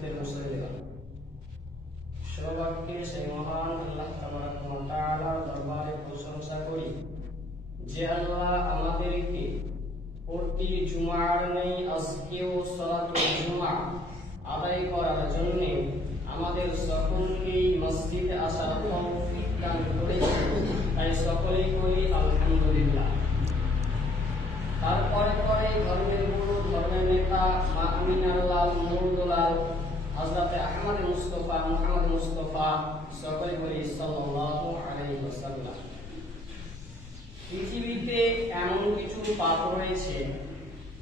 মসজিদের মুসল্লিগণ, সর্ববাক্যে সেই মহান আল্লাহ তাবারাক ওয়া তাআলার দরবারে প্রশংসা করি যে আল্লাহ আমাদেরকে প্রতি জুমার নেই আজকেও সালাতুল জুমা আদায় করার জন্য আমাদের সকলকেই মসজিদে আসার তৌফিক দান করেছেন। তাই সকলেই বলি আলহামদুলিল্লাহ। তারপরে ধর্মের গুরু, ধর্মের নেতা মা আমিনাল্লাহ মুরদুলাল হযরত আহমদ মুস্তাফা মুহাম্মদ মুস্তাফা সকলে বলি সাল্লাল্লাহু আলাইহি ওয়াসাল্লাম। পৃথিবীতে এমন কিছু পাপ রয়েছে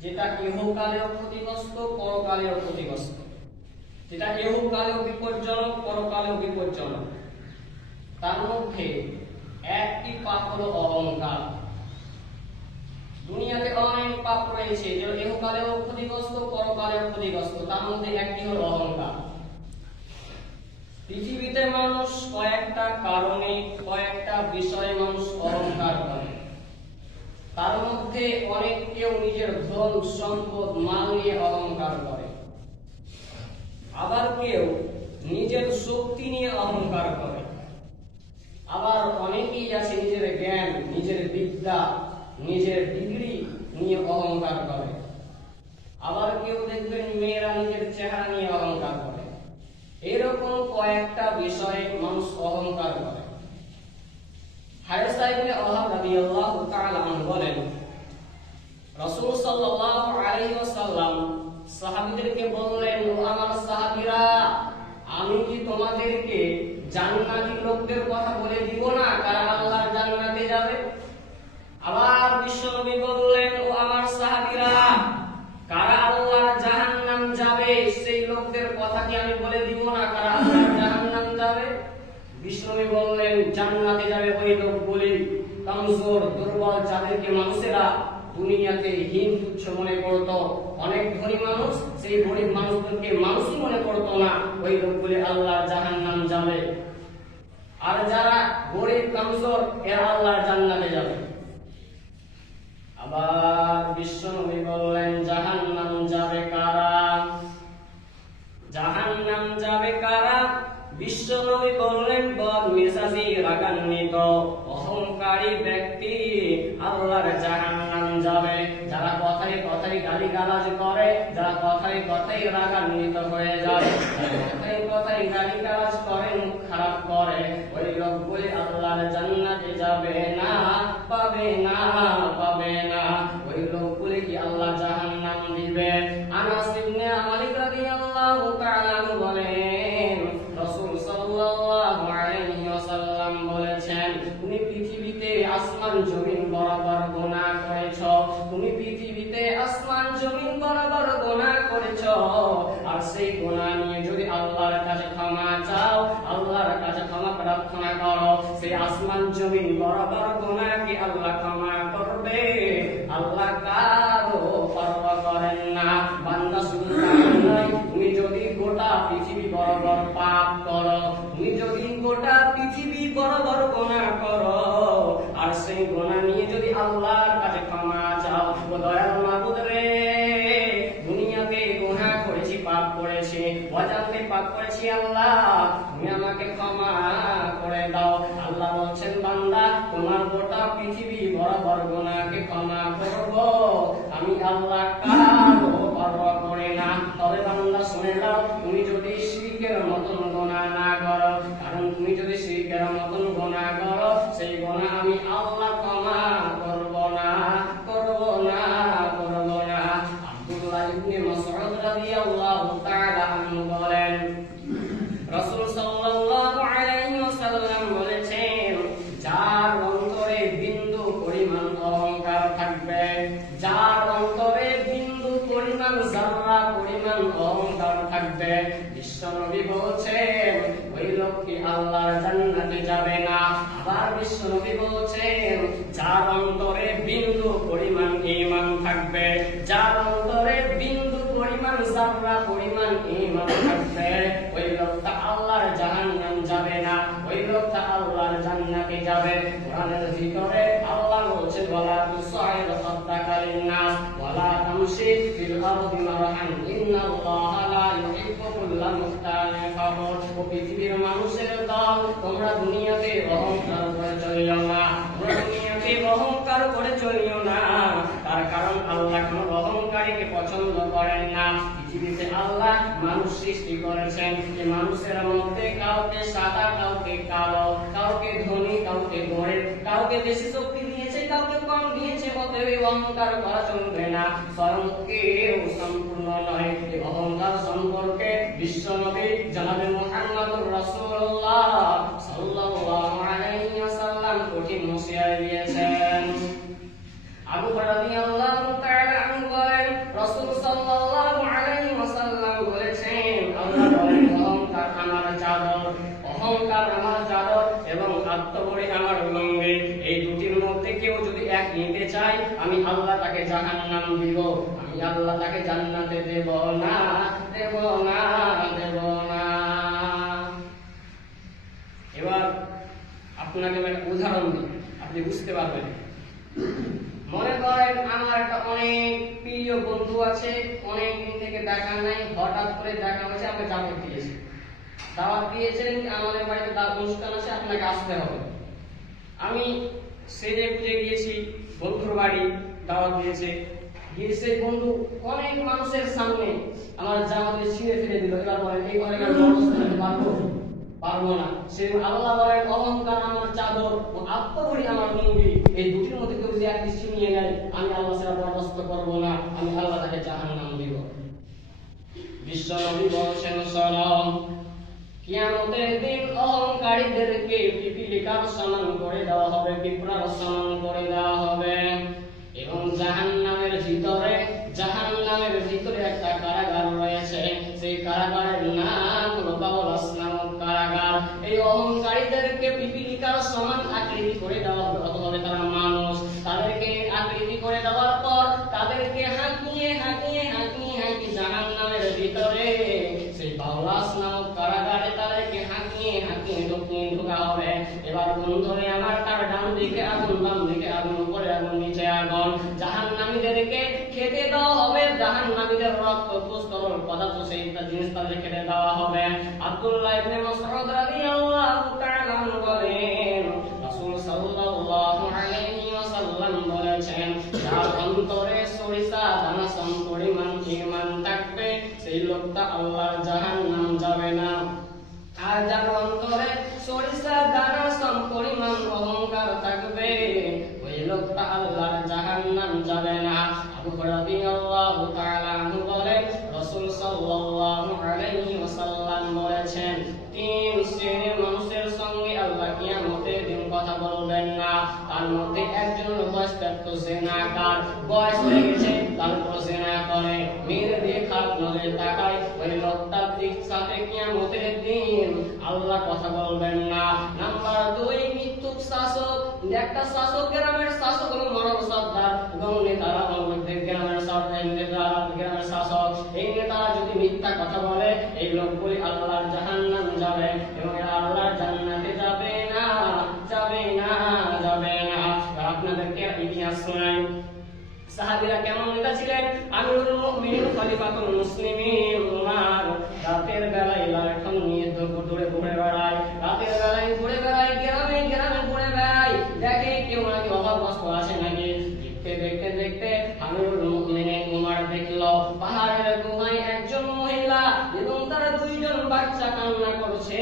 যেটা ইহকালেও ক্ষতিগ্রস্ত, পরকালেও ক্ষতিগ্রস্ত, যেটা ইহকালেও বিপজ্জনক, পরকালেও বিপজ্জনক। তার মধ্যে একটি পাপ হলো অহংকার। দুনিয়াতে অনেক পাপ রয়েছে যে ইহকালেও ক্ষতিগ্রস্ত, পরকালেও ক্ষতিগ্রস্ত। তার মধ্যে একটি হলো অহংকার। পৃথিবীতে মানুষ কয়েকটা কারণে, কয়েকটা বিষয়ে মানুষ অহংকার করে। তার মধ্যে অনেক কেউ নিজের ধন সম্পদ মাল নিয়ে অহংকার করে, আবার কেউ নিজের শক্তি নিয়ে অহংকার করে, আবার অনেকেই আছে নিজের জ্ঞান, নিজের বিদ্যা, নিজের ডিগ্রি নিয়ে অহংকার করে। আবার কেউ দেখবেন মেয়েরা নিজের চেহারা নিয়ে অহংকার করে। এরকম কয়েকটা বিষয়ে মানুষ অহংকার করে। হারেসা ইবনে ওয়াহাব রাদিয়াল্লাহু তাআলা আনহু বলেন, রাসূল সাল্লাল্লাহু আলাইহি ওয়াসাল্লাম সাহাবীদেরকে বললেন, ও আমার সাহাবীরা, আমি কি তোমাদেরকে জান্নাতি লোকদের কথা বলে দিব না কারা আল্লাহর জান্নাতে যাবে? আবার বিশ্বনবী বললেন, ও আমার সাহাবীরা, কারা আল্লাহর জাহান্নাম যাবে সেই লোকদের কথা কি আমি বলে দিব না কারা আল্লাহর জাহান্নাম যাবে? বিশ্বনবী বললেন, জান্নাতে যাবে ওই লোকগুলি কমজোর, দুর্বল, যাদেরকে মানুষেরা দুনিয়াতে হীন তুচ্ছ মনে করত। অনেক ধনী মানুষ সেই গরিব মানুষদেরকে মানুষই মনে করত না, ওই লোকগুলি আল্লাহর জাহান্নাম যাবে। আর যারা গরিব কমজোর এরা আল্লাহর জান্নাতে যাবে। আবার বিশ্বনবী বললেন, জাহান্নাম যাবে কারা? জাহান্নাম যাবে কারা? বিশ্বনবী বললেন, বদমেজাজি, রাগান্বিত, অহংকারী ব্যক্তি আল্লাহর জাহান্নাম যাবে। যারা কথায় কথায় গালিগালাজ করে, যারা কথায় কথায় রাগান্বিত হয়ে যায়, কথায় কথায় গালিগালাজ করে, মুখ খারাপ করে, ওই লোকগুলি আল্লাহর জান্নাতে যাবে না, পাবে না, পাবে না। ওই লোকগুলি কি আল্লাহ জাহান্নাম দিবে? আনাস ইবনে মালিক রাদিয়াল্লাহু তাআলা বলেন, রাসূল সাল্লাল্লাহু আলাইহি ওয়াসাল্লাম বলেছেন, তুমি পৃথিবীতে আসমান জমিন বরাবর গুনাহ করেছো, তুমি পৃথিবীতে আসমান জমিন বরাবর গুনাহ করেছো। আর সেই গুনাহ নিয়ে যদি আল্লাহর কাছে ক্ষমা চাও, আল্লাহর কাছে ক্ষমা প্রার্থনা করো, সেই আসমান জমিন বরাবর গুনাহ কি আল্লাহ ক্ষমা করবে? আল্লাহ কারো পরোয়া করেন না। বান্দা শুধু নয়, তুমি যদি গোটা পৃথিবী বরাবর পাপ করো, তুমি যদি গোটা পৃথিবী বরাবর গুনাহ করো, আর সেই গুনাহ নিয়ে যদি আল্লাহর কাছে ক্ষমা চাও, ও দয়াল মাবুদ রে, দুনিয়াতে গুনাহ করেছি, পাপ করেছি, অজান্তে পাপ করেছি, আল্লাহ তুমি আমাকে ক্ষমা করে দাও। আল্লাহ বলছেন, বান্দা তোমার গোটা পৃথিবী বরাবর গুনাহকে ক্ষমা করব, আমি আল্লাহ কারো পরোয়া করি না। তবে বান্দা শুনে নাও, তুমি যদি শিরকের মতন গুনাহ না করো, কারণ তুমি যদি শিরকের মতন গুনাহ করো, সেই গুনাহ আমি আল্লাহ ক্ষমা করব না, করব না, করব না। আব্দুল্লাহ ইবনে মাসউদ রাদিয়াল্লাহু তাআলা আনহু বলেন, রাসূল সাল্লাল্লাহু আলাইহি ওয়াসাল্লাম বলেছেন, যার অন্তরে বিন্দু পরিমাণ অহংকার থাকবে, যার অন্তরে বিন্দু পরিমাণ, যারা পরিমাণ অহংকার থাকবে, বিশ্বনবী বলছেন ওই লোকটি আল্লাহর জান্নাতে যাবে না। আবার বিশ্বনবী বলছেন, যার অন্তরে বিন্দু পরিমাণ ঈমান থাকবে, যার অন্তরে বিন্দু পরিমাণ, যারা পরিমাণ ঈমান থাকবে, ওই লোকটা আল্লাহর জাহান্নাম যাবে না, ওই লোকটা আল্লাহর জান্নাতে যাবে। কোরআনের ভিতরে আল্লাহ বলছেন, ওয়ালা তুসাইর খাদ্দাকা লিন-নাস ওয়ালা তামশি ফিল আরদি মারহান ইন্নাল্লাহা লা ইউহিব্বু কুল্লা সকল ও পৃথিবীর মানুষের দল, তোমরা দুনিয়াতে অহংকার করে চলিও না, তোমরা দুনিয়াতে অহংকার করে চলিও না। তার কারণ আল্লাহ কোনো অহংকারীকে পছন্দ করেন না। পৃথিবীতে আল্লাহ মানুষ সৃষ্টি করেছেন, যে মানুষের মধ্যে কাউকে সাদা, কাউকে কালো, কাউকে ধনী, কাউকে গরিব, কাউকে বেশি শক্তি দিয়েছে, কাউকে কম দিয়েছে। অতএব অহংকার করা চলবে না, স্বয়ং কেউ সম্পূর্ণ নয়। এই অহংকার সম্পর্কে বিশ্বনবী জনাবে মুহাম্মদুর রাসূলুল্লাহ সাল্লাল্লাহু আলাইহি ওয়াসাল্লাম কঠিন নসিহত দিয়েছেন। আবু হুরায়রা রাদিয়াল্লাহু তাআলা আনহু বলেন, রাসূল সাল্লাল্লাহু আলাইহি ওয়াসাল্লাম বলেছেন, আল্লাহ বলেন, অহংকার আমার চাদর, অহংকার আমার চাদর এবং আত্মবড়ি আমার লুঙ্গি। এই দুটির মধ্যে কেউ যদি এক নিতে চায়, আমি আল্লাহ তাকে জাহান্নাম দিব, আমি আল্লাহ তাকে জান্নাতে দেব না, দেব না, দেব না। এবার আপনাকে আমি একটা উদাহরণ দিই, আপনি বুঝতে পারবেন। মনে করেন আমার একটা অনেক প্রিয় বন্ধু আছে, অনেক দিন থেকে দেখা নাই, হঠাৎ করে দেখা হয়েছে, আমাকে দাওয়াত দিয়েছেন, আমাদের বাড়িতে অনুষ্ঠান আছে, আপনাকে আসতে হবে। আমি সেজে গুজে গিয়েছি, বন্ধুর বাড়ি দাওয়াত দিয়েছে, গিয়ে সেই বন্ধু অনেক মানুষের সামনে আমার জামাতে ছিঁড়ে ফেলে দিল। এবার বলেন, এই ঘরে পারবো না। সে আল্লাহ বলেন, অহংকার আমার চাদর ও আত্মবড়ি আমার লুঙ্গি। এই দুটির মধ্যে কেউ যদি এক দৃষ্টি নিয়ে নেয়, আমি আল্লাহ সেটা বরদাস্ত করবো না, আমি আল্লাহ তাকে জাহান্নাম দিব। বিশ্ব নবী বলছেন, শোনো, কিয়ামতের দিন অহংকারীদেরকে পিপীলিকার সমান করে দেওয়া হবে, পিঁপড়ার সমান করে দেওয়া হবে। এবং জাহান্নামের ভিতরে একটা কারাগার রয়েছে, সেই কারাগারের নাম হলো বাবুলাস নামক কারাগার। এই অহংকারীদেরকে পিপীলিকার সমান আকৃতি করে দেওয়া হবে, অথবা তারা মানুষ, তাদেরকে আকৃতি করে দেওয়ার পর তাদেরকে হাঁকিয়ে জাহান্নামের ভিতরে সেই বাবুলাস নামক কারাগারে তাদেরকে হাঁকিয়ে ঢোকা হবে। এবার বন্ধুরে আমার, তার ডান দিকে আগুন, বাম দিকে আগুন, উপরে আগুন, নিচে আগুন। জাহান্নামীদেরকে খেতে দেওয়া হবে, জাহান্নামীদের রক্ত, তরল পদার্থ, সেই জিনিস তাদের খেতে দেওয়া হবে। আব্দুল্লাহ ইবনে মাসউদ রাদিয়াল্লাহু তাআলা আনহু বলেন, রাসূল সাল্লাল্লাহু আলাইহি ওয়াসাল্লাম বলেছেন, যার অন্তরে সরিষা দানা সম পরিমাণ ঈমান থাকবে, সেই লোকটা আল্লাহর জাহান্নাম যাবে না। আর যার অন্তরে সরিষা দানা সম পরিমাণ অহংকার থাকবে, ওই লোকটা আল্লাহর জাহান্নাম যাবে না। আবু হুরায়রা রাদিয়াল্লাহু তাআলা আনহু বলেন, রাসূল সাল্লাল্লাহু আলাইহি ওয়াসাল্লাম বলেছেন, তিন শ্রেণীর মানুষের সঙ্গে আল্লাহ কিয়ামতের দিন কথা বলবেন না। তার মধ্যে একজন বয়স্ক জিনাকার, বয়স হয়ে গেছে, তারপর জিনা করে, মেয়ের দিকে খারাপ নজরে তাকায়, ওই লোকটার সাথে কিয়ামতের দিন আল্লাহ কথা বলবেন না। নাম্বার 2, মিথ্যুক শাসক, একটা শাসক, গ্রামের শাসক এবং মানব সর্দার এবং নেতারা, গ্রামের শাসক, এই নেতারা যদি মিথ্যা কথা বলে, এই লোকগুলি আল্লাহর জাহান্নাম যাবে এবং এরা আল্লাহর জান্নাতে যাবে না, যাবে না, যাবে না। আপনাদেরকে ইতিহাস শোনাই, সাহাবীরা কেমন নেতা ছিলেন। আমিরুল মুমিনিন খলিফাতুল মুসলিমিন উমর রাতের বেলায় লাঠি নিয়ে দৌড়ে বেড়ায়, রাতের বেলায় ঘুরে বেড়ায়, গ্রামে ঘুরে বেড়ায়, দেখে কেউ নাকি অভাবগ্রস্ত আছে নাকি। দেখতে আমিরুল মুমিনিন উমর দেখলো পাহাড়ের গুহায় একজন মহিলা এবং তার 2 জন বাচ্চা কান্না করছে,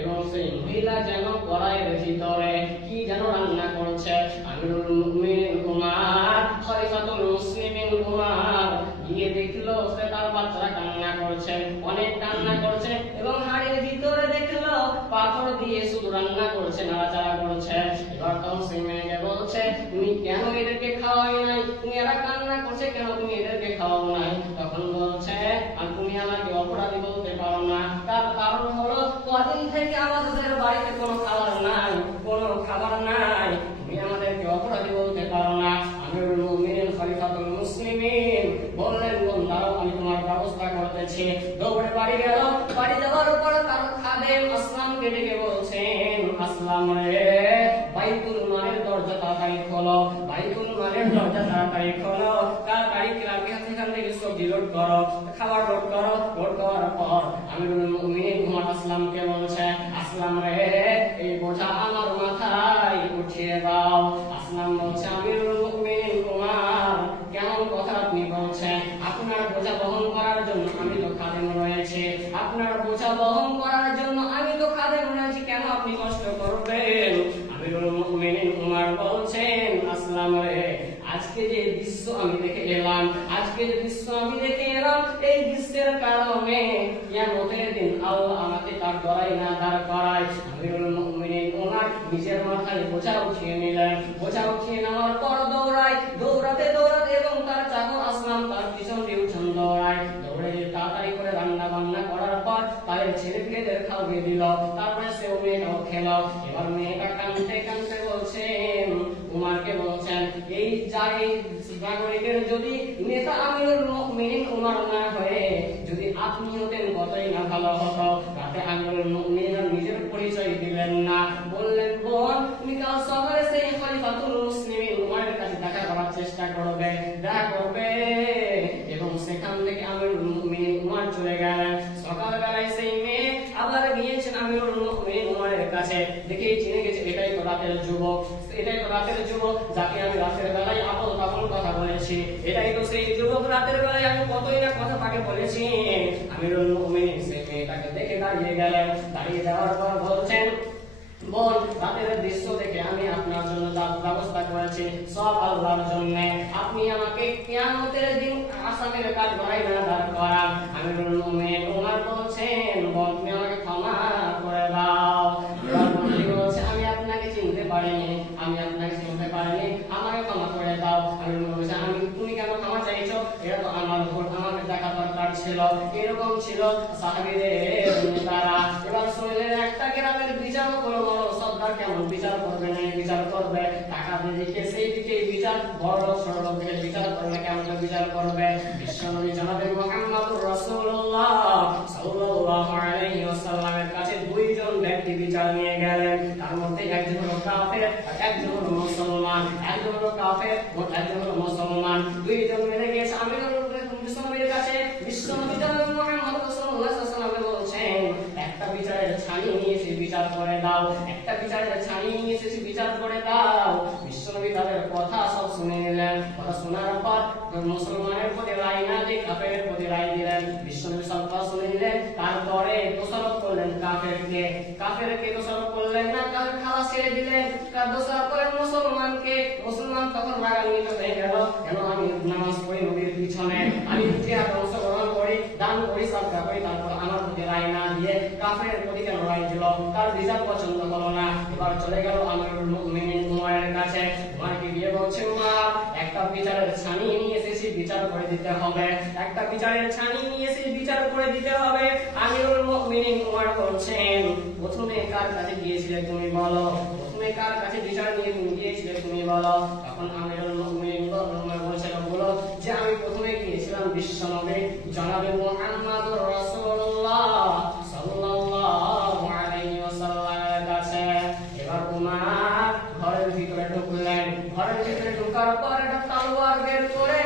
এবং সেই মহিলা যেন কড়াইয়ের ভিতরে কি যেন রান্না করছে। আমিরুল মুমিনিন উমর খলিফাতুল মুসলিমিন উমর গিয়ে দেখলো সে তার বাচ্চারা কান্না করছে, অনেক কান্না করছে, এবং হাড়ির ভিতরে দেখলো পাথর দিয়ে শুধু রান্না করছে, নাড়াচাড়া করছে। এবার তখন সেই মেয়েকে বলছে, তুমি কেন এদেরকে খাওয়াই নাই, তুমি এরা কান্না করছে কেন, তুমি এদেরকে খাওয়াও নাই? তখন বলছে, আর তুমি আমাকে অপরাধী বলতে পারো না, তার কারণ হলো কদিন থেকে আমাদের বাড়িতে কোনো খাবার নাই, তুমি আমাদেরকে অপরাধী বলতে পারো না। আমিরুল মুমিনিন খলিফাতুল মুসলিমিন বললেন, দাঁড়াও, আমি তোমার ব্যবস্থা করতেছি। দৌড়ে বাড়ি গেল, বাড়ি যাওয়ার পর তার খাদেম আসলামকে ডেকে বলছেন, আসলাম রে, বাইতুল মালের দরজা তাড়াতাড়ি খোলো, তাড়াতাড়ি এখান থেকে সবজি লোড করো, খাবার লোড করার পর আমিরুল মুমিনিন উমর আসলাম আসলামকে বলছে, আসলাম রে, এই বোঝা আমার মাথায় উঠিয়ে দাও। আসলাম বলছে, আমিরুল মুমিনিন উমর, কেমন কথা আপনি বলছেন? আপনার বোঝা বহন করার জন্য আমি তো খাদেম রয়েছে, আপনার বোঝা বহন করার জন্য আমি তো খাদেম রয়েছে, কেন আপনি কষ্ট করবেন? আমিরুল মুমিনিন উমর বলছেন, আসলাম রে, আজকে যে দৃশ্য আমি দেখে এলাম, এই দৃশ্যের কারণে কিয়ামতের দিন আল্লাহ আমাকে তার গলায় না দাঁড় করায়। আমিরুল মুমিনিন উমর নিজের মাথায় বোঝা উঠিয়ে নিলেন। বোঝা উঠিয়ে নেওয়ার পর দৌড়াতে এবং তার চাকর আসলাম তার পিছন দৌড়ায়। তাড়াতাড়ি করে রান্না বান্না করার পর তাদের ছেলে পেলেদের খাওয়িয়ে দিল। তারপরে সেও মেয়েটাও খেলো। এবার মেয়েটা কাঁদতে বলছেন, উমারকে বলছেন, এই নাগরিকের যদি নেতা আমিরুল মুমিনিন উমর না হয়ে যদি আপনি হতেন কতই না ভালো হতো। তাতে আমিরুল মুমিনিন নিজের পরিচয় দিলেন না, বললেন, বোন, তুমি কাল সকালে সেই খলিফাতুল মুসলিমিন উমরের কাছে দেখা করার চেষ্টা করবে এবং সেখান থেকে আমিরুল মুমিনিন উমর চলে গেলেন। সকালবেলায় সেই মেয়ে আবার গিয়েছেন আমিরুল মুমিনিন উমরের কাছে, দেখেই চিনে গেছে এটাই তো রাতের যুবক, যাকে আমি রাতের বেলায় আপন কাপন কথা বলেছি, এটাই তো সেই যুবক, রাতের বেলায় আমি কতই না কথা তাকে বলেছি। আমিরুল মুমিনিন সেই মেয়েটাকে দেখে দাঁড়িয়ে গেলেন। দাঁড়িয়ে যাওয়ার পর বলছেন, বোন, রাতের দৃশ্য দেখে আমি আপনার জন্য যা ব্যবস্থা করেছি সব আল্লাহর জন্য। আপনি আমাকে কিয়ামতের দিন আসামের কাজ গড়াই না দাঁড় করান। আমিরুল মুমিনিন উমর বলছেন, বোন, তুমি আমাকে ক্ষমা করে দাও। এবার বন্ধু বলছে, আমি আপনাকে চিনতে পারিনি, আমাকে ক্ষমা করে দাও। আমিরুল মুমিনিন বলছে, তুমি কেন ক্ষমা চাইছো? এটা তো আমার ভুল, আমাকে দেখা দরকার ছিল। এরকম ছিল সাহাবীদের নেতারা। এবার শুনলেন একটা গ্রামের বিচার করলো, সরকার কেমন বিচার করবে না বিচার করবে, টাকা দিকে সেই দিকে বিচার, বড় লোক ছোট লোক দিকে বিচার করবে, কেমন বিচার করবে? বিশ্বনবী জনাবে মুহাম্মদুর রাসূলুল্লাহ সাল্লাল্লাহু আলাইহি ওয়াসাল্লামের কাছে দুইজন ব্যক্তি বিচার নিয়ে গেলেন। তার মধ্যে একজন হলো কাফের আর একজন হলো মুসলমান। একজন হলো কাফের ও একজন হলো মুসলমান। দুইজন মিলে গিয়েছে আমিরুল বিশ্বনবীর কাছে। বিশ্বনবী জনাবে মুহাম্মদ রাসূলুল্লাহ সাল্লাল্লাহু আলাইহি ওয়াসাল্লাম বলছেন, একটা বিচারের ছানি নিয়ে এসে বিচার করে দাও, একটা বিচারের ছানি নিয়ে এসে বিচার করে দাও। বিশ্বনবী তাদের কথা সব শুনে নিলেন। কথা শোনার পর মুসলমানের প্রতি রায় না দিয়ে কাফেরের প্রতি রায় দিলেন। বিশ্বনবী সব কথা শুনে নিলেন। তারপরে দোষারোপ করলেন কাফেরকে দোষারোপ করলেন না, কাফের খালাস ছেড়ে দিলেন। দোষারোপ করেন মুসলমানকে। মুসলমান তখন রাগান্বিত হয়ে গেল, কেন আমি নামাজ পড়ি নবীর পিছনে, আমি জিহাদে অংশগ্রহণ করি, দান করি, সাদকা করি, তারপর আমার প্রতি রায় না দিয়ে কাফেরের প্রতি কেন রায় দিল? তার বিচার পছন্দ হলো না। এবার চলে গেল আমিরুল মুমিনিন উমরের কাছে। উমরকে গিয়ে বলছে, উমর, একটা বিচারের ছানি নিয়ে এসেছি, বিচার করে দিতে হবে। একটা বিচারের ছানি নিয়ে এসে বিচার করে দিতে হবে। আমিরুল মুমিনিন উমর বলছেন, প্রথমে কার কাছে গিয়েছিলে তুমি বলো, প্রথমে কার কাছে বিচার নিয়ে তুমি গিয়েছিলে তুমি বলো। তখন আমিরুল মুমিনিন উমর বলছিল, বলো যে আমি প্রথমে গিয়েছিলাম বিশ্বনবী জনাবে মুহাম্মদুর রাসূলুল্লাহ সাল্লাল্লাহু আলাইহি ওয়াসাল্লামের কাছে। এবার উমর ঘরের ভিতরে ঢুকলেন। ঘরের ভিতরে ঢোকার পর একটা তলোয়ার বের করে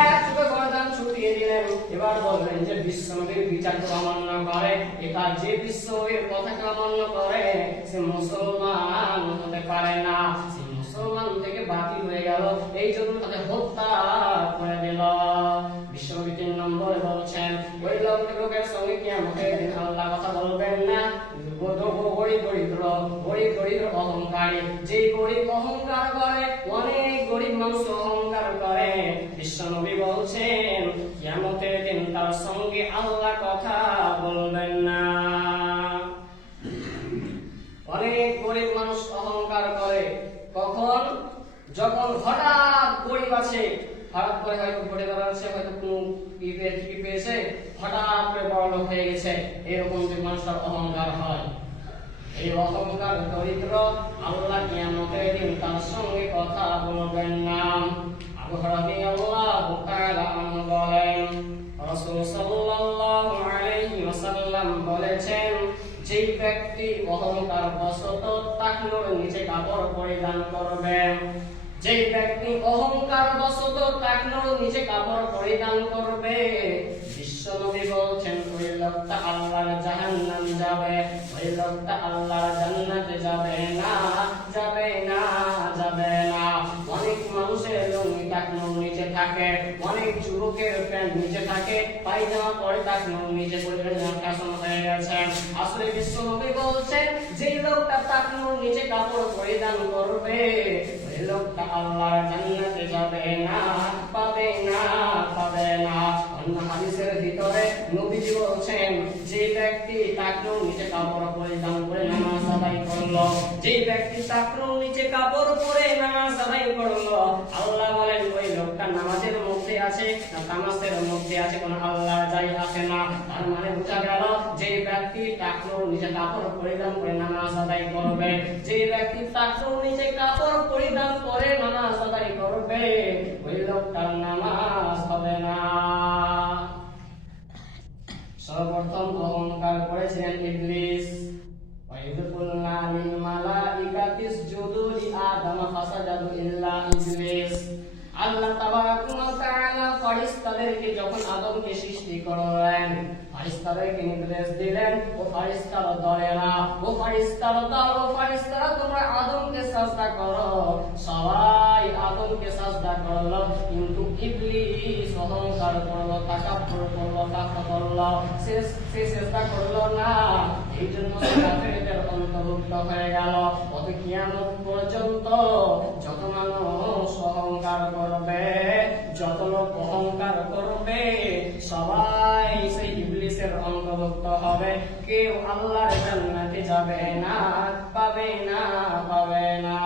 এক চুপে গর্দান ছুটিয়ে দিলেন। এবার বললেন যে বিশ্বনবীর বিচারকে অমান্য করে, এটা যে বিশ্বনবীর কথাকে অমান্য করে সে মুসলমান হতে পারে না, সে মুসলমান থেকে বাতিল হয়ে গেল, এই জন্য তাকে হত্যা করে দিল। বিশ্বনবী ৩ নম্বরে বলছেন, ওই লোকের সঙ্গে কিয়ামতের দিন আল্লাহ কথা বলবেন না। গরিব অহংকারী, যে গরিব অহংকার করে, অনেক গরিব মানুষ অহংকার করে, বিশ্বনবী বলছেন কিয়ামতের দিন তার সঙ্গে আল্লাহ কথা বলবেন না। অনেক গরিব মানুষ অহংকার করে কখন? যখন হঠাৎ গরিব আছে, হঠাৎ করে হয়তো ঘটে দাঁড়াচ্ছে, হয়তো কোনো কি পেয়েছে, হঠাৎ করে বড় লোক হয়ে গেছে, এরকম যে মানুষটার অহংকার হয়। এই অহংকার দরিদ্র, আল্লাহ কিয়ামতের দিন তার সঙ্গে কথা বলবেন না। আবু রাদিয়াল্লাহু তাআলা আনহু বলেন, রাসূল সাল্লাল্লাহু আলাইহি ওয়াসাল্লাম বলেছেন, যে ব্যক্তি অহংকার বশত টাকনোর নিচে কাপড় পরিধান করবে, যে ব্যক্তি অহংকার বশত টাকনোর নিচে কাপড় পরিধান করবে, বিশ্বনবী বলছেন ওই লোকটা আল্লাহর জাহান্নাম যাবে। করে ওই লোকটা আল্লাহর জান্নাতে যাবে না, যাবে না, যাবে না। অনেক মানুষের লুঙ্গি টাকনুর নিচে থাকে, অনেক যুবকের প্যান্ট নিচে থাকে, পায়জামা পরে টাকনুর নিচে পড়ে ফ্যাশন হয়ে গেছে। আসলে বিশ্বনবী বলছেন যে লোকটা টাকনুর নিচে কাপড় পরিধান করবে ওই লোকটা আল্লাহর জান্নাতে যাবে না, পাবে না, পাবে না। অন্য হাদিসের ভিতরে নবীজি বলছেন যে ব্যক্তি টাকনুর নিচে কাপড় পরিধান করে নামাজ আদায় করলো, যে ব্যক্তি টাকনুর নিচে কাপড় পরে নামাজ আদায় করলো, আল্লাহ বলেন ওই লোকটা নামাজের মধ্যে আছে না তামাশের মধ্যে আছে, কোনো আল্লাহর যায় আসে না। তার মানে বোঝা গেল যে ব্যক্তি টাকনুর নিচে কাপড় পরিধান করে নামাজ আদায় করবে, যে ব্যক্তি টাকনুর নিচে কাপড় পরিধান করে নামাজ আদায় করবে ওই লোকটার নামাজ হবে না। সর্বপ্রথম অহংকার করেছিলেন ইবলিস। وَإِذْ قُلْنَا لِلْمَلَائِكَةِ اسْجُدُوا لِآدَمَ فَسَجَدُوا إِلَّا إِبْلِيسَ। আল্লাহ তাবারাক ওয়া তাআলা ফেরেশতাদেরকে যখন আদমকে সৃষ্টি করলেন, ফেরেশতাদেরকে নির্দেশ দিলেন ও ফেরেশতার দলেরা, ও ফেরেশতার দল, ও ফেরেশতারা তোমরা আদমকে সিজদা করো। সবাই আদমকে সিজদা করলো, কিন্তু ইবলিস অহংকার করলো, তাকাব্বুর করলো, ফাখর করলো, সে সিজদা করলো না। এই জন্য কাফেরদের অন্তর্ভুক্ত হয়ে গেল। অত কিয়ামত পর্যন্ত যত মানুষ অহংকার করবে, যত লোক অহংকার করবে, সবাই সেই ইবলিসের অন্তর্ভুক্ত হবে। কেউ আল্লাহর জান্নাতে যাবে না, পাবে না, পাবে না।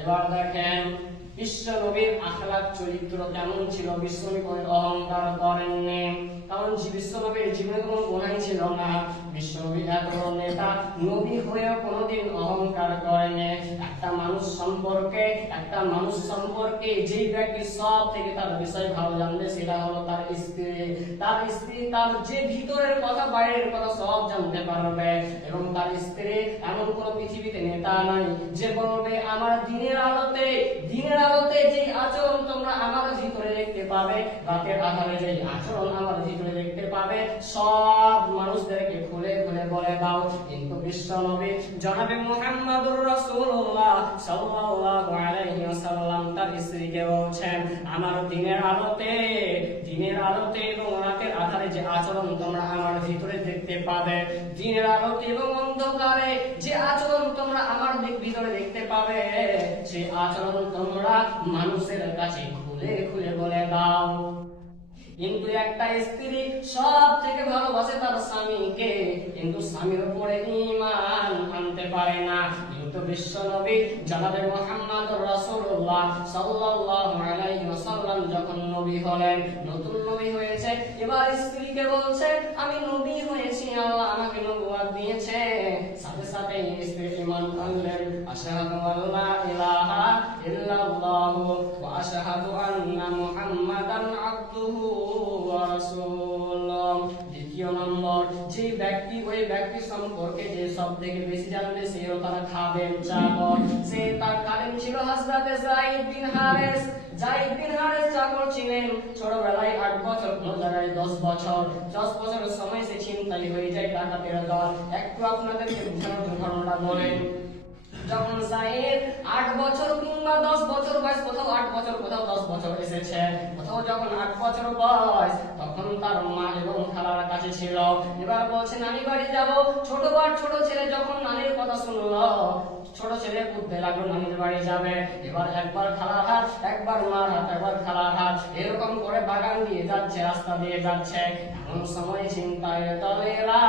এবার দেখেন বিশ্ব নবীর আখলাক চরিত্র কেমন ছিল। বিশ্বনবী অহংকার করেননি, কারণ বিশ্বনবীর জীবনে কোনো গুনাহ ছিল না। বিশ্বনবী এত বড় নেতা, নবী হয়েও কোনোদিন অহংকার করেনি। একটা মানুষ সম্পর্কে যে ব্যক্তি সব থেকে তার বিষয় ভালো জানবে সেটা হলো তার স্ত্রী। তার স্ত্রী তার যে ভিতরের কথা বাইরের কথা সব জানতে পারবে, এবং তার স্ত্রী এমন কোন পৃথিবীতে নেতা নাই যে বলবে আমার দিনের আলোতে যে আচরণ তোমরা আমার ভিতরে দেখতে পাবে, রাতের আধারে যে আচরণ আমার ভিতরে দেখতে পাবে, সব মানুষদেরকে খুলে খুলে বলে দাও। কিন্তু বিশ্বনবী জনাবে মুহাম্মদুর রাসূলুল্লাহ সাল্লাল্লাহু আলাইহি ওয়াসাল্লাম তার স্ত্রীকে বলছেন আমার দিনের আলোতে এবং রাতের আধারে যে আচরণ তোমরা আমার ভিতরে দেখতে পাবে, দিনের আলোতে এবং অন্ধকারে যে আচরণ তোমরা আমার ভিতরে দেখতে পাবে, সেই আচরণ তোমরা মানুষের কাছে খুলে খুলে বলে দাও। কিন্তু একটা স্ত্রী সব থেকে ভালোবাসে তার স্বামীকে, কিন্তু স্বামীর উপরে ঈমান আনতে পারে না। কিন্তু বিশ্বনবী জনাবে মুহাম্মদুর রাসূলুল্লাহ সাল্লাল্লাহু আলাইহি ওয়াসাল্লাম যখন নবী হলেন, নতুন নবী হয়েছে, এবার স্ত্রীকে বলছে আমি নবী হয়েছি, আল্লাহ আমাকে নবুয়ত দিয়েছে। সাথে সাথে স্ত্রী ঈমান আনলেন, আশহাদু আল্লা ইলাহা ইল্লাল্লাহু ওয়া আশহাদু আন্না মুহাম্মাদান আবদুহু ওয়া রাসূলুহু। দ্বিতীয় নম্বর, যে ব্যক্তি ওই ব্যক্তি সম্পর্কে যে সব থেকে বেশি জানবে সে হলো তার খাদেম, চাকর। সে তার খাদেম ছিল হযরত যায়েদ বিন হারেস। যায়েদ বিন হারেস চাকর ছিলেন। ছোটবেলায় 8 বছর, কোন জায়গায় 10 বছর। 10 বছরের সময় সে ছিনতাই হয়ে যায় ডাকাতের দল। একটু আপনাদেরকে বোঝানোর ঘটনাটা বলেন। যখন যায়েদ 8 বছর কিংবা 10 বছর বয়স, কোথাও 8 বছর কোথাও 10 বছর এসেছে, কোথাও যখন 8 বছর বয়স তখন তার মা এবং খালার কাছে ছিল। এবার বলছে নানি বাড়ি যাব। ছোট ছেলে যখন নানির কথা শুনলো, ছোট ছেলে বুঝতে লাগলো নানির বাড়ি যাবে। এবার একবার খালার হাত, একবার মার হাত, একবার খালার হাত, এরকম করে বাগান দিয়ে যাচ্ছে, রাস্তা দিয়ে যাচ্ছে। এমন সময় ছিনতাইয়ের দলেরা,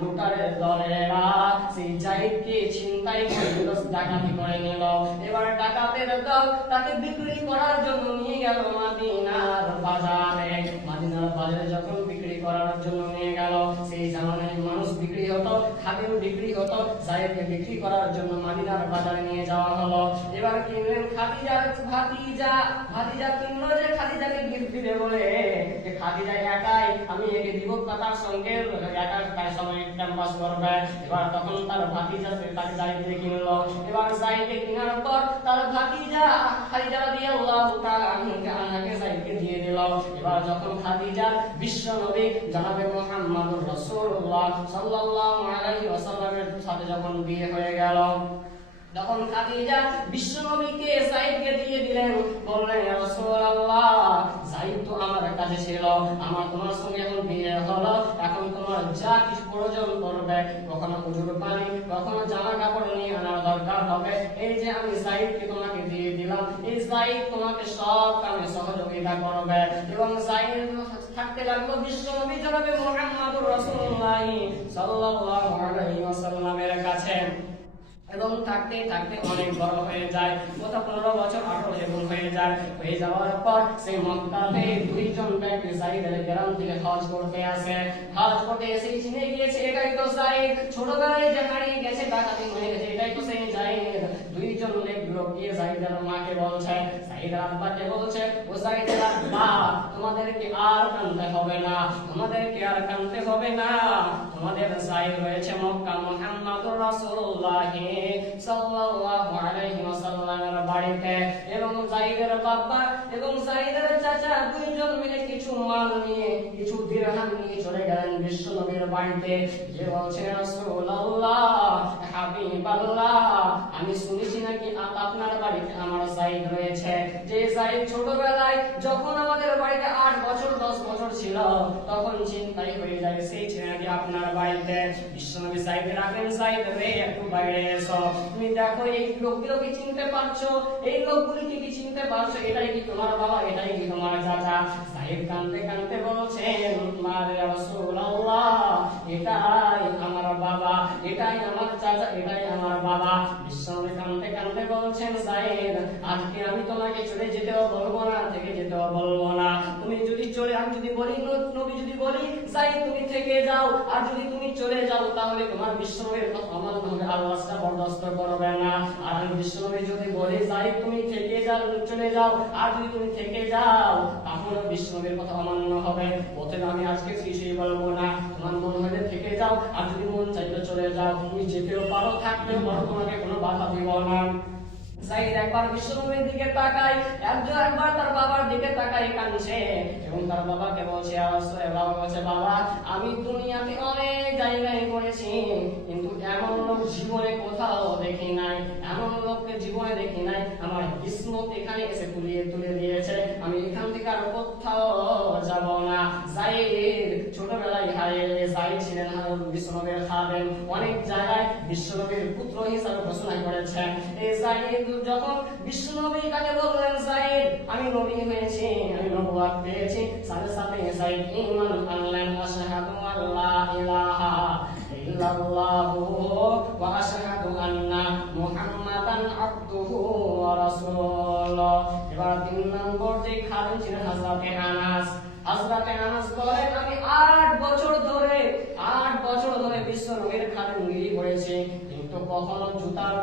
লুটারের দলেরা সেই যায়েদকে ছিনতাই করে ডাকাতি করে নিল। এবার ডাকাতের দল তাকে বিক্রি করার জন্য নিয়ে গেল মদিনার বাজারে। মদিনার বাজারে যখন বিক্রি করার জন্য নিয়ে গেল, সেই জামানায় মানুষ বিক্রি হতো, খাদিম বিক্রি হতো। যায়েদকে বিক্রি করার জন্য মদিনার বাজারে নিয়ে যাওয়া হলো। এবার কিনলেন খাদিজার ভাতিজা কিনলো যে খাদিজাকে গিফট দিবে বলে, যে খাদিজা একাই, আমি একে দিব, তার সঙ্গে একা তার সময় টাইম পাস করবে। এবার তখন তার ভাতিজা তাকে যায়েদকে কিনলো। এবার যায়েদকে কেনার পর তার ভাতিজা খাদিজা রাদিয়াল্লাহু তাআলা আনহাকে যায়েদকে দিয়ে দিল। এবার যখন খাদিজা বিশ্ব নবী জনাবে মুহাম্মদুর রাসূলুল্লাহ সাল্লাল্লাহু আলাইহি ওয়াসাল্লামের সাথে যখন বিয়ে হয়ে গেল, তখন খাদিজা বিশ্ব নবীকে যায়েদকে দিয়ে দিলেন। বললেন, ইয়া রাসূলুল্লাহ, যায়েদ তো আমার কাছে ছিল, আমার তোমার সঙ্গে এখন বিয়ে হলো, এখন তোমার যা কিছু প্রয়োজন পড়বে, কখনো উজুর পানি, কখনো জামা কাপড় নিয়ে আনার দরকার হবে, এই যে আমি যায়েদকে তোমাকে দিয়ে দিলাম, এই যায়েদ তোমাকে সব কামে সহযোগিতা করবে। এবং যায়েদ থাকতে লাগলো বিশ্ব নবী জনাবে মুহাম্মদুর রাসূলুল্লাহ সাল্লাল্লাহু আলাইহি ওয়াসাল্লামের কাছে। এবং থাকতে থাকতে অনেক বড় হয়ে যায়, কত 15 বছর 18 এবং হয়ে যায়। হয়ে যাওয়ার পর সেই মক্কাতে দুইজন ব্যক্তি যায়েদের গ্রাম থেকে হজ করতে আসে। হজ করতে এসে চিনে গিয়েছে এটাই তো যায়েদ, ছোটবেলায় যে হারিয়ে গেছে, ডাকাতি হয়ে গেছে, এটাই তো সেই যায়েদ। দুইজন লোক গিয়ে যায়েদের মাকে বলছে, যায়েদের আব্বাকে বলছে, ও যায়েদের আব্বা, তোমাদেরকে আর কাঁদতে হবে না, তোমাদেরকে আর কাঁদতে হবে না, তোমাদের যায়েদ রয়েছে মক্কা মুহাম্মদুর রাসূলুল্লাহ সাল্লাল্লাহু আলাইহি ওয়াসাল্লামের বাড়িতে। এবং যায়েদের বাবা এবং যায়েদের চাচা দুইজন মিলে কিছু মাল নিয়ে, কিছু দিরহাম নিয়ে চলে গেলেন বিশ্ব নবীর বাড়িতে। যে বলছে, রাসূলুল্লাহ, হাবিবাল্লাহ, আমি শুনেছি নাকি আপনার বাড়িতে আমার যায়েদ রয়েছে, যে যায়েদ ছোটবেলায় যখন আমাদের বাড়িতে 8 বছর 10 বছর ছিল, তখন চিন্তাই হয়ে যায় সেই ছেলে নাকি আপনার বাড়িতে। বিশ্ব নবী যায়েদকে রাখেন, যায়েদ রে, একটু বাইরে এসো, তুমি দেখো এই লোকগুলোকে চিনতে পারছো, এই লোকগুলিকে কি চিনতে পারছো, এটাই কি তোমার বাবা, এটাই কি তোমার চাচা? যায়েদ কাঁদতে কাঁদতে বলছেন, মারে রাসূলুল্লাহ, এটাই আমার বাবা, এটাই আমার চাচা, এটাই আমার বাবা। বিশ্বনবী কাঁদতে কাঁদতে বলছেন, যায়েদ, আজকে আমি তোমাকে চলে যেতেও বলবো না, থেকে যেতেও বলবো না। তুমি যদি চলে, আমি যদি বলি, নবী যদি বলি যায়েদ তুমি থেকে যাও, আর যদি তুমি চলে যাও, তাহলে তোমার বিশ্বনবীর কথা অমান্য হবে, আল্লাহ বরদাস্ত করবে না। আর আমি বিশ্বনবী যদি বলি যায়েদ তুমি থেকে যাও, চলে যাও, আর যদি তুমি থেকে যাও, তাহলে বিশ্বনবীর কথা অমান্য হবে। অতএব আমি আজকে কিছুই বলবো না, তোমার মন হলে থেকে যাও, আর যদি মন চাইলে চলে যাও, তুমি যেতেও পারো, থাকতেও পারো, তোমাকে কোনো বাধা দিব না। যায়েদ একবার বিশ্বনবীর দিকে তাকায়, একবার তার বাবার দিকে তাকায়, কাঁদছে এবং তার বাবাকে বলছে, বাবা বলছে, বাবা, আমি দুনিয়াতে অনেক জায়গায় ঘুরেছি, কিন্তু এমন লোক জীবনে কোথাও দেখি নাই, এমন লোককে জীবনে দেখি নাই, আমার কিসমত এখানে এসে তুলে দিয়েছে, আমি এখান থেকে আর কোথাও যাব না। যায়েদ ছোটবেলায় হারিয়ে, যায়েদ ছিলেন বিশ্বনবীর খাদেম, অনেক জায়গায় বিশ্বনবীর পুত্র হিসাবে ঘোষণা করেছেন। এই যায়েদ যখন বিশ্বনবী তাকে বললেন, যায়েদ, আমি নবী হয়েছি, আমি নবুয়ত পেয়েছি, সাথে সাথে যায়েদ ঈমান আনলেন, আশহাদু আল্লা ইলাহা ইল্লাল্লাহু ওয়া আশহাদু আন্না মুহাম্মাদান আবদুহু ওয়া রাসূলুহু। এবার 3 নম্বর যে খাদেম ছিলেন হযরতে আনাস। হযরতে আনাস বলেন, আমি 8 বছর ধরে বিশ্বনবীর খাদেমগিরি করেছি, কিন্তু কখনো জুতার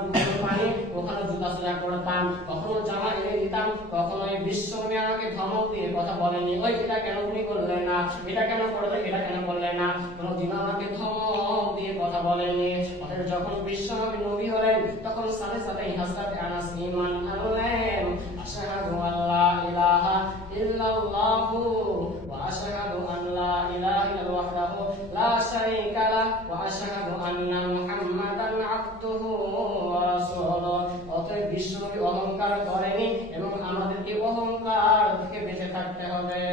পানি, কখনো জুতা সোজা করতাম, কখনো জামা এনে দিতাম, কখনো এই বিশ্বনবী আমাকে ধমক দিয়ে কথা বলেনি, ওই এটা কেন তুমি করলে না, এটা কেন করলে, এটা কেন করলে না, কোনোদিন আমাকে ধমক দিয়ে কথা বলেনি। অতএব যখন বিশ্বনবী নবী হলেন, তখন সাথে সাথে হযরতে আনাস ঈমান আনলেন, আশহাদু আল্লা ইলাহা ইল্লাল্লাহু ওয়া আশহাদু আল্লা ইলাহা ইল্লাল্লাহু ওয়াহদাহু লা শারীকা লাহু ওয়া আশহাদু আন্না মুহাম্মাদান আবদুহু ওয়া রাসূলুহু। অতএব বিশ্বনবী অহংকার করেনি এবং আমাদেরকে অহংকার থেকে বেঁচে থাকতে হবে।